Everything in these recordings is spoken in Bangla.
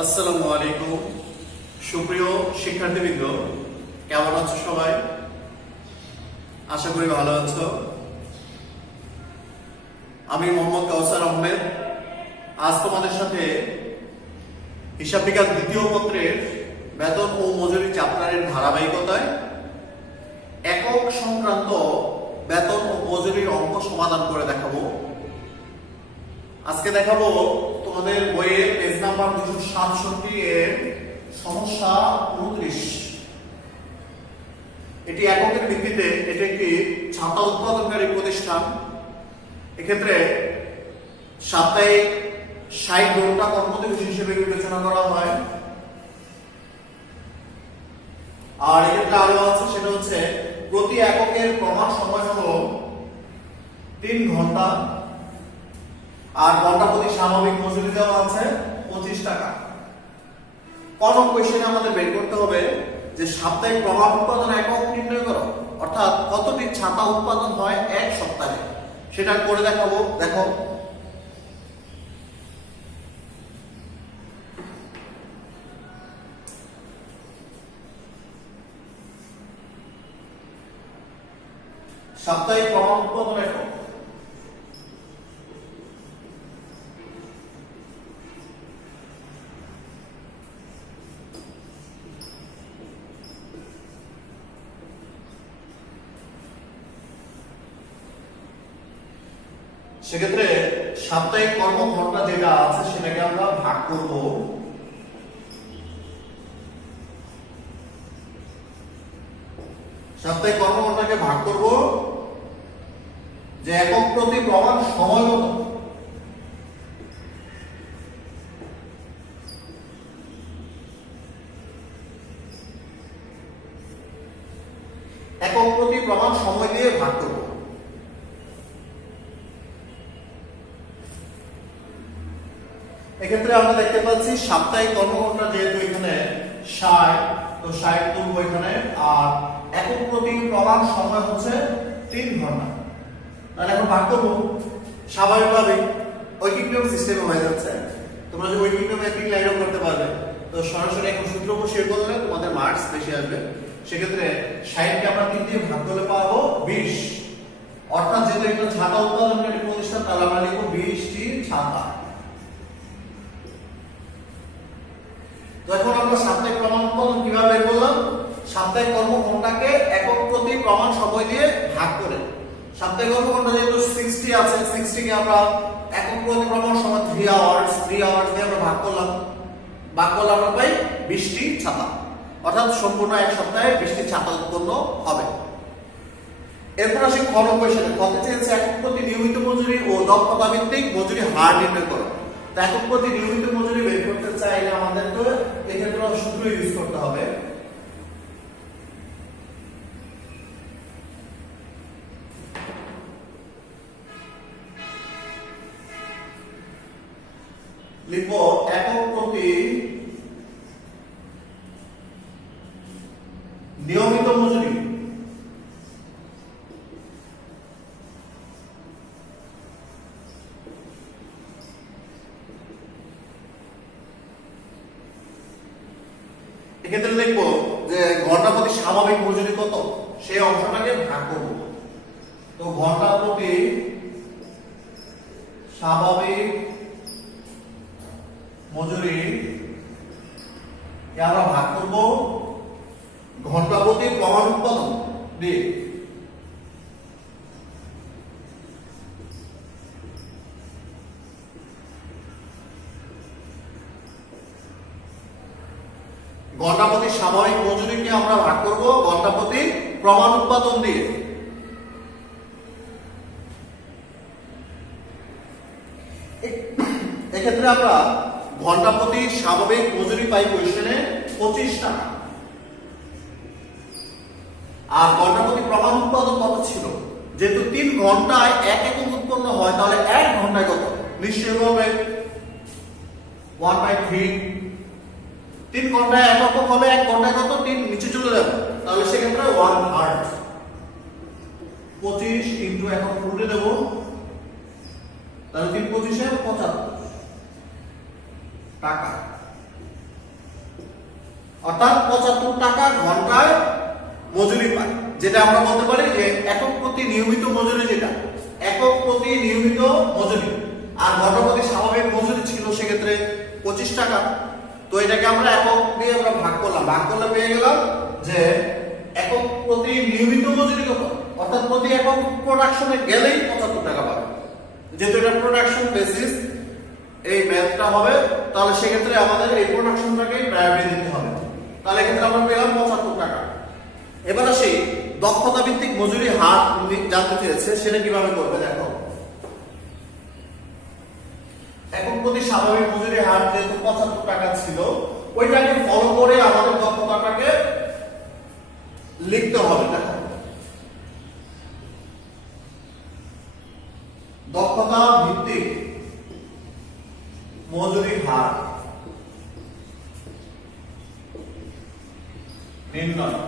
আসসালামু আলাইকুম সুপ্রিয় শিক্ষার্থীবৃন্দ, কেমন আছো সবাই? আশা করি ভালো আছো। আমি মোহাম্মদ কাউসার আহমেদ আজ তোমাদের সাথে হিসাব বিজ্ঞান দ্বিতীয় পত্রের বেতন ও মজুরি চ্যাপ্টারের ধারাবাহিকতায় একক সংক্রান্ত বেতন ও মজুরির অঙ্ক সমাধান করে দেখাবো। আজকে দেখাবো তোমাদের বইয়ের পেজ নাম্বার 267 এর সমস্যা 29। এটি এককের ভিত্তিতে এটি একটি ছাতা উৎপাদনকারী প্রতিষ্ঠান। এক্ষেত্রে সাপ্তাহিক 60 ঘন্টা কর্মদিবস হিসেবে বিবেচনা করা হয়। আর এক্ষেত্রে আরো আছে, সেটা হচ্ছে প্রতি এককের প্রমাণ সময় হলো 3 ঘন্টা আর ঘন্টা প্রতি স্বাভাবিক মজুরি দেওয়া আছে 25 টাকা। কোন কোশ্চেনে আমাদের বের করতে হবে যে সাপ্তাহিক প্রমাণ উৎপাদন একক নির্ণয় করো, অর্থাৎ কতটি ছাতা উৎপাদন হয় এক সপ্তাহে, সেটা করে দেখাবো। দেখো, সাপ্তাহিক প্রমাণ উৎপাদন একক। সেক্ষেত্রে সাপ্তাহিক কর্মঘন্টা যেটা আছে সেটাকে আমরা ভাগ করব সাপ্তাহিক কর্মঘন্টাকে ভাগ করব যে একক প্রতি প্রমাণ সময় মতো একক প্রতি প্রমাণ সময় দিয়ে ভাগ করব। এক্ষেত্রে আমরা দেখতে পাচ্ছি সাপ্তাহিক কর্মঘন্টা যেহেতু এখানে 60, তো 60 তুলব এখানে, আর একক প্রতি প্রমাণ সময় হচ্ছে 3 ঘন্টা। তাহলে এখন ভাগ করব স্বাভাবিকভাবে ঐকিক নিয়ম সিস্টেমে হয়ে যাচ্ছে। তোমরা যে ঐকিক নিয়মে 3 লাইনও করতে পারবে, তো সরাসরি এখন সূত্র বসিয়ে করলে তোমাদের মার্কস বেশি আসবে। সেক্ষেত্রে 60 কে আমরা 3 দিয়ে ভাগ করলে পাবো 20, অর্থাৎ যেহেতু একটা ছাতা উৎপাদনকারী প্রতিষ্ঠান, তাহলে আমরা লিখব 20টি ছাতা। তো এখন আমরা সাপ্তাহিক প্রমাণ উৎপাদন কিভাবে বের করলাম? সাপ্তাহিক কর্মঘন্টাকে একক প্রতি প্রমাণ সময় দিয়ে ভাগ করে। সাপ্তাহিক কর্মঘন্টা যেহেতু 60 আছে, 60 কে আমরা একক প্রতি প্রমাণ সময় 3 আওয়ার্স দিয়ে আমরা ভাগ করলাম আমরা পাই 20টি ছাতা, অর্থাৎ সম্পূর্ণ এক সপ্তাহে 20টি ছাতা উৎপন্ন হবে। এরপর আসি খ নম্বর কোশ্চেনে। কতে চেয়েছে একক প্রতি নিয়মিত মজুরি ও দক্ষতা ভিত্তিক মজুরি হার নির্ণয় করো। একক প্রতি নিয়মিত মজুরি বের করতে চাইলে আমাদের তো এক্ষেত্রে সূত্র ইউজ করতে হবে। লিখব একক প্রতি নিয়মিত মজুরি এক্ষেত্রে দেখবো যে ঘন্টা প্রতি স্বাভাবিক মজুরি কত, সেই অংশটাকে ভাগ করব। তো ঘন্টা প্রতি স্বাভাবিক মজুরি আমরা ভাগ করব ঘন্টা প্রতি প্রমাণ উৎপাদন দিয়ে। ঘন্টা প্রতি স্বাভাবিক মজুরিকে আমরা ভাগ করব ঘন্টা প্রতি প্রমাণ উৎপাদন দিয়ে। এক্ষেত্রে আমরা ঘন্টা প্রতি স্বাভাবিক মজুরি পাই কোশ্চেনে 25 টাকা, আর ঘন্টা প্রতি প্রমাণ উৎপাদন কত ছিল? যেহেতু 3 ঘন্টায় 1 একক উৎপন্ন হয়, তাহলে 1 ঘন্টায় কত? নিশ্চয়ই হবে 1/3। 3 ঘন্টায় এক একক হবে, 1 ঘন্টায় কত? 3 নিচে চলে যাবে, তাহলে সেক্ষেত্রে 1/3। 25 ইনটু এখন ফুটে দেব, তাহলে 3 25 75 টাকা। অর্থাৎ 75 টাকা ঘন্টায় মজুরি পায়, যেটা আমরা বলতে পারি যে একক প্রতি নিয়মিত মজুরি, যেটা একক প্রতি নিয়মিত মজুরি। আর ঘন্টা প্রতি স্বাভাবিক মজুরি ছিল সেক্ষেত্রে 25 টাকা। তো এটাকে আমরা একক দিয়ে আমরা ভাগ করলাম, ভাগ করলে পেয়ে গেলাম যে একক প্রতি নিয়মিত মজুরি কত, অর্থাৎ প্রতি একক প্রোডাকশনে গেলেই 75 টাকা পাবে। যেহেতু এটা প্রোডাকশন বেসিস এই ম্যাথটা হবে, তাহলে সেক্ষেত্রে আমাদের এই প্রোডাকশনটাকে প্রায়োরিটি দিতে হবে। তাহলে এক্ষেত্রে আমরা পেলাম 75 টাকা। এবার আসি দক্ষতা ভিত্তিক মজুরি হার জানতে চেয়েছে, সেটা কিভাবে করবে দেখো। একক প্রতি স্বাভাবিক মজুরি হার যেহেতু 75 টাকা ছিল, ওইটাকে ফলো করে আমাদের দক্ষতাটাকে লিখতে হবে। দেখো দক্ষতা ভিত্তিক মজুরি হার নির্ণয়।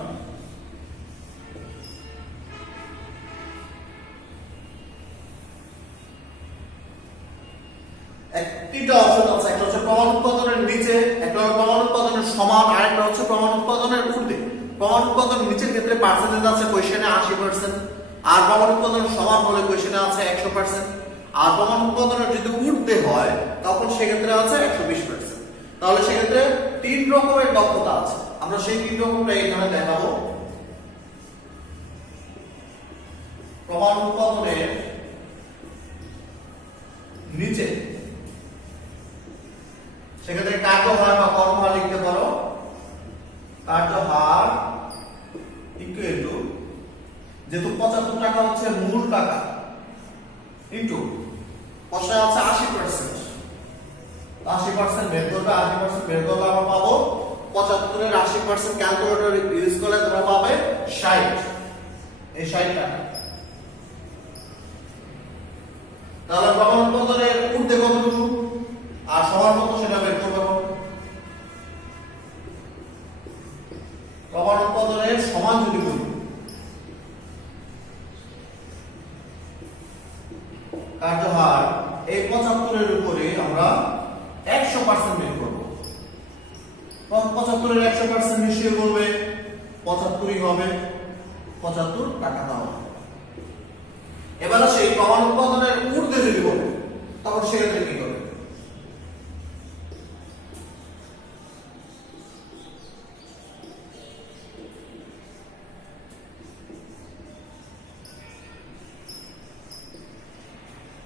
তিনটা অপশন আছে, একটা হচ্ছে প্রমাণ উৎপাদনের নিচে, একটা হচ্ছে প্রমাণ উৎপাদনের সমান, আর একটা হচ্ছে প্রমাণ উৎপাদনের ঊর্ধ্বে। প্রমাণ উৎপাদনের নিচের ক্ষেত্রে পার্সেন্টেজ আছে কোশ্চেনে 80%, আর প্রমাণ উৎপাদনের সমান হলে কোশ্চেনে আছে 100%, আর প্রমাণ উৎপাদনের যদি ঊর্ধ্বে হয় তখন সেক্ষেত্রে আছে 120%। তাহলে সেক্ষেত্রে তিন রকমের দক্ষতা আছে, আমরা সেই তিন রকমটা এখানে দেখাবো। প্রমাণ উৎপাদনের নিচে সেক্ষেত্রে কার্যহার বা কর্মহার লিখতে পারো। কার্যহার ইকুয়াল টু, যেহেতু 75 টাকা হচ্ছে মূল টাকা, ইনটু কষায় আছে 80%, 80% বের করবে, 80% বের করলে আমরা পাবো 75 এর 80% ক্যালকুলেটর ইউজ করলে তোমরা পাবে 60, এই 60 টাকা। তাহলে প্রমাণ উৎপাদনের ঊর্ধ্বে কতটুকু আর সমান কত সেটা বের করব। প্রমাণ উৎপাদনের সমান যদি বলি, কার্যহার এই 75 এর উপরে আমরা 100% বের করব। 75 এর 100% নিশ্চয়ই বলবে 75ই হবে, 75 টাকা দাও। এবার সেই প্রমাণ উৎপাদনের ঊর্ধ্বে যদি বলে তখন সেক্ষেত্রে কি করবে?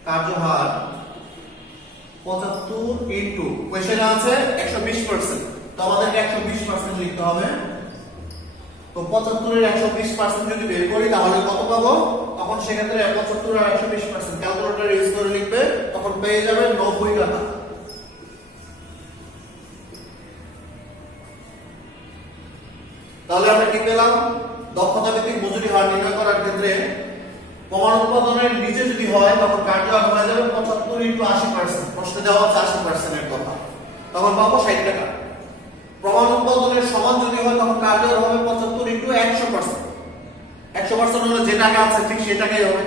কার্যহার 75 ইনটু কোশ্চেনে আছে 120%, তো আমাদেরকে 120% লিখতে হবে। তো 75 এর 120% যদি বের করি তাহলে কত পাবো? তখন সেক্ষেত্রে 75 আর 120% ক্যালকুলেটর ইউজ করে লিখবে, তখন পেয়ে যাবে 90 টাকা। তাহলে আমরা কি পেলাম? দক্ষতা ভিত্তিক মজুরি হার নির্ণয় করার ক্ষেত্রে প্রমাণ উৎপাদনের নিচে যদি হয় তখন কার্যহার হয়ে যাবে 75 ইনটু 80%, প্রশ্নে দেওয়া আছে 80% এর কথা, তখন পাবো 60 টাকা। প্রমাণ উৎপাদনের সমান যদি হয় তখন কার্যহার হবে 75 ইনটু 100%, 100% হলে যে টাকা আছে ঠিক সেই টাকাই হবে।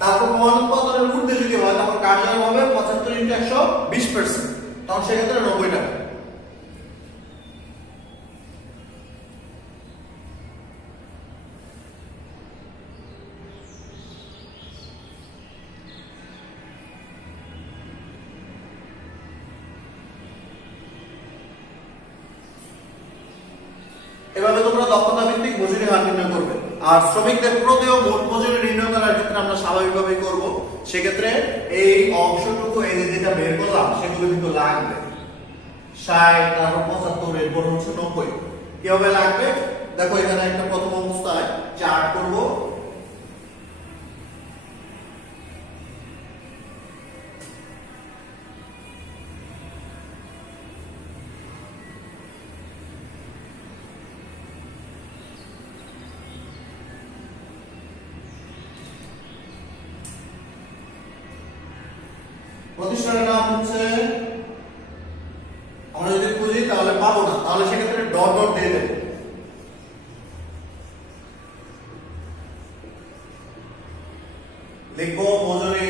তারপর প্রমাণ উৎপাদনের ঊর্ধ্বে যদি হয় তখন কার্যহার হবে 75 ইনটু 120%, তখন সেক্ষেত্রে 90 টাকা। এভাবে তোমরা দক্ষতা ভিত্তিক মজুরি হার নির্ণয় করবে। আর শ্রমিকদের প্রদেয় মোট মজুরি নির্ণয় করার ক্ষেত্রে আমরা স্বাভাবিকভাবেই করব। সেক্ষেত্রে এই অংশটুকু এই যে যেটা বের করলাম সেগুলো কিন্তু লাগবে 60, তারপর 75, এরপর হচ্ছে 90। কিভাবে লাগবে দেখো, এখানে একটা প্রথম অবস্থায় চার্ট করব। প্রতিষ্ঠানের নাম হচ্ছে, আমরা যদি খুঁজি তাহলে পাবো না, তাহলে সেক্ষেত্রে ডট ডট দিয়ে দেব। লিখবো মজুরি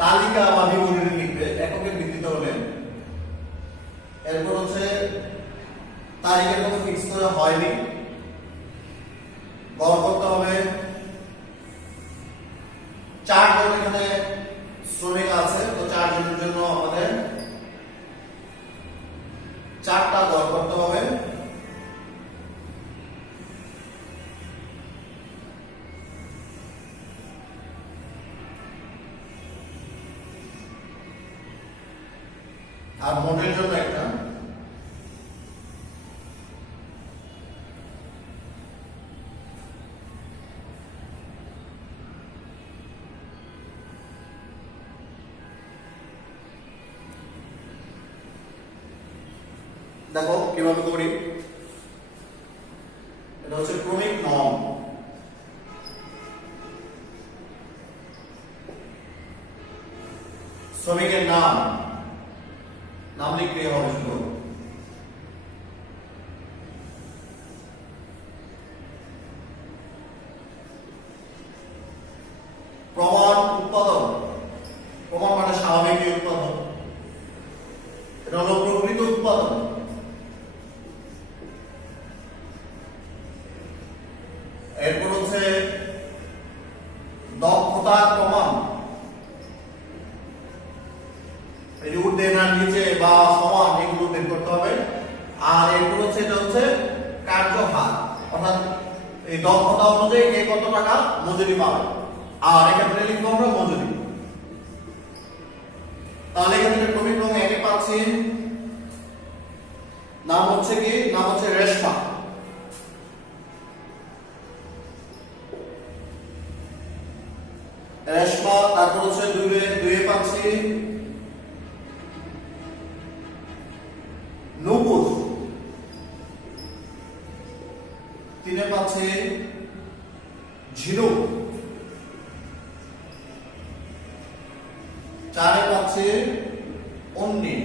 তালিকা বা বিবরণী লিখবে এককের ভিত্তিতে হলে। এরপর হচ্ছে তারিখের কোনো ফিক্স করা হয়নি, গড় করতে হবে। 4 জন এখানে শ্রমিক আছে, তো 4 জনের জন্য আমাদের 4টা গড় করতে হবে। আর মোটের জন্য একটা। দেখো কিভাবে করি, এটা হচ্ছে ক্রমিক নর্ম। শ্রমিকের নাম লিখতে হবে শুধু। প্রমাণ উৎপাদন, প্রমাণ মানে স্বাভাবিক উৎপাদন, এটা হলো প্রকৃত উৎপাদন। এরপর হচ্ছে দক্ষতার প্রমাণ, এই ঊর্ধ্বে না নিচে বা সমান এগুলো বের করতে হবে। আর এরপর হচ্ছে এটা হচ্ছে কার্যহার, অর্থাৎ এই দক্ষতা অনুযায়ী কে কত টাকা মজুরি পাবে, আর এক্ষেত্রে লিখবো আমরা মজুরি। তাহলে এক্ষেত্রে ক্রমিক রং একে পাচ্ছি, নাম হচ্ছে কি, নাম হচ্ছে রেশমা। রেশমা, তারপর হচ্ছে দুয়ে পাচ্ছি নূপুর, 3 পাচ্ছি ঝিনুক, 4 পাচ্ছি অন্নি।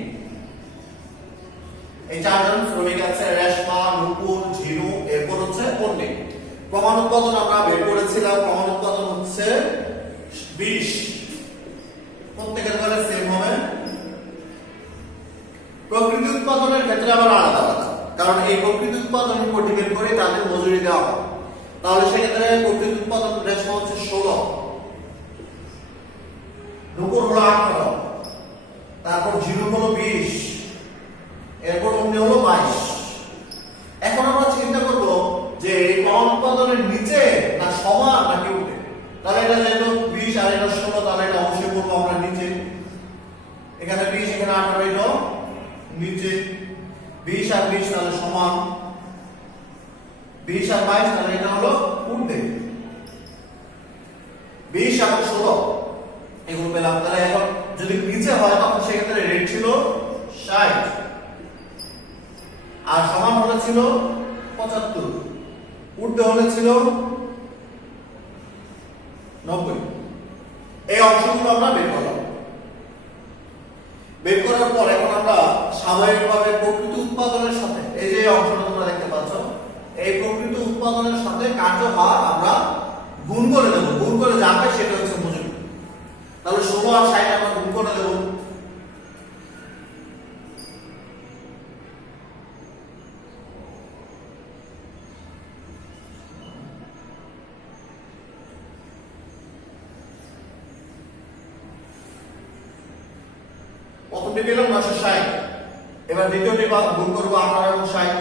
এই 4 জন শ্রমিক আছে, রেশমা, নূপুর, ঝিনুক, এরপর হচ্ছে অন্নি। প্রমাণ উৎপাদন আমরা বের করেছিলাম, প্রমাণ উৎপাদন হচ্ছে 20, প্রত্যেকের বেলা সেম হবে। প্রকৃতি উৎপাদনের ক্ষেত্রে আবার আলাদা আলাদা, কারণ এই প্রকৃতি উৎপাদনের উপর ডিপেন্ড করে তাদের মজুরি দেওয়া হয়। তাহলে সেক্ষেত্রে প্রকৃতি উৎপাদন রেশমা হচ্ছে 16, নূপুর হলো 18, তারপর ঝিনুক হলো 20, এরপর অন্নি হলো 22। এখন আমরা চিন্তা করব যে এই প্রমাণ উৎপাদনের নিচে না সমান নাকি উঠে। তাহলে এটা যেহেতু 20 আর এটা 16, তাহলে এটা অবশ্যই করবো আমরা নিচে। এখানে 20, এখানে 18, এটা নিচে। 20 আর 20 তাহলে সমান, 20 আর 22 তাহলে এটা হলো ঊর্ধ্বে। 20 আর 16 এগুলো পেলাম। তাহলে এখন যদি নিচে হয় তখন সেক্ষেত্রে রেট ছিল 60 আর সমান হলে ছিল 75, ঊর্ধ্বে হলে ছিল 90। এই অংশগুলো আমরা বের করলাম। বের করার পর এখন আমরা স্বাভাবিকভাবে প্রকৃত উৎপাদনের সাথে, এই যে অংশটা তোমরা দেখতে পাচ্ছ, এই প্রকৃত উৎপাদনের সাথে কার্যহার আমরা গুণ করে দেব। গুণ করে যা পাই সেটা হচ্ছে মজুরি। তাহলে 16 আর 60 আমরা গুণ করে দেব। প্রথমটি পেলাম 960, এবার দ্বিতীয়টি গুণ করবো 18 এবং 60।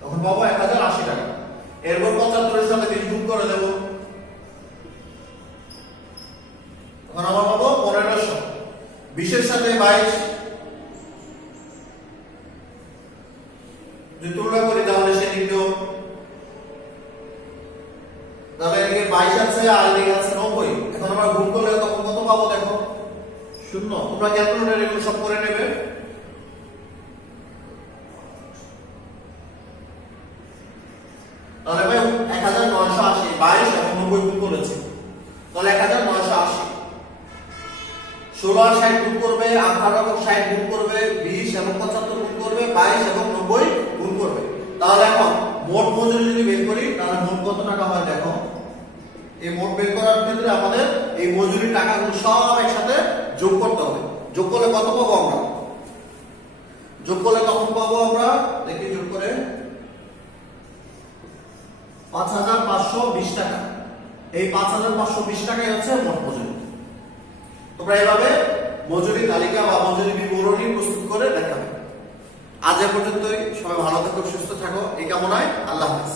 তখন পাবো 1080 টাকা। এরপর 75 এর সাথে 20 গুণ করে দেব, তখন আমরা পাবো 1500। 20 এর সাথে 22 যদি তুলনা করি তাহলে সেদিকেও, তাহলে এদিকে 22 আছে আর এদিকে আছে 90। এখন আমরা গুণ করলে তখন কত পাবো দেখো, 0। তোমরা ক্যালকুলেটরে এগুলো সব করে নেবে। তাহলে ভাই 1980, 22 এবং 90 গুণ করেছে, তাহলে 1980। 16 আর 60 গুণ করবে, 18 এবং 60 গুণ করবে, 20 এবং 75 গুণ করবে, 22 এবং 90 গুণ করবে। তাহলে এখন মোট মজুরি যদি বের করি তাহলে মোট কত টাকা হয় দেখো, এই মোট বের করার ক্ষেত্রে আমাদের এই মজুরি টাকাগুলো সব একসাথে যোগ করতে হবে। যোগ করলে কত পাবো আমরা? যোগ করলে কত পাবো আমরা? দেখি যোগ করে ৫৫২০ টাকা। এই ৫৫২০ টাকাই হচ্ছে মোট মজুরি। তোমরা এভাবে মজুরি তালিকা বা মজুরি বিবরণী প্রস্তুত করে দেখাবে। আজ এ পর্যন্তই। সবাই ভালো থাকো, সুস্থ থাকো এই কামনায়। আল্লাহ হাফেজ।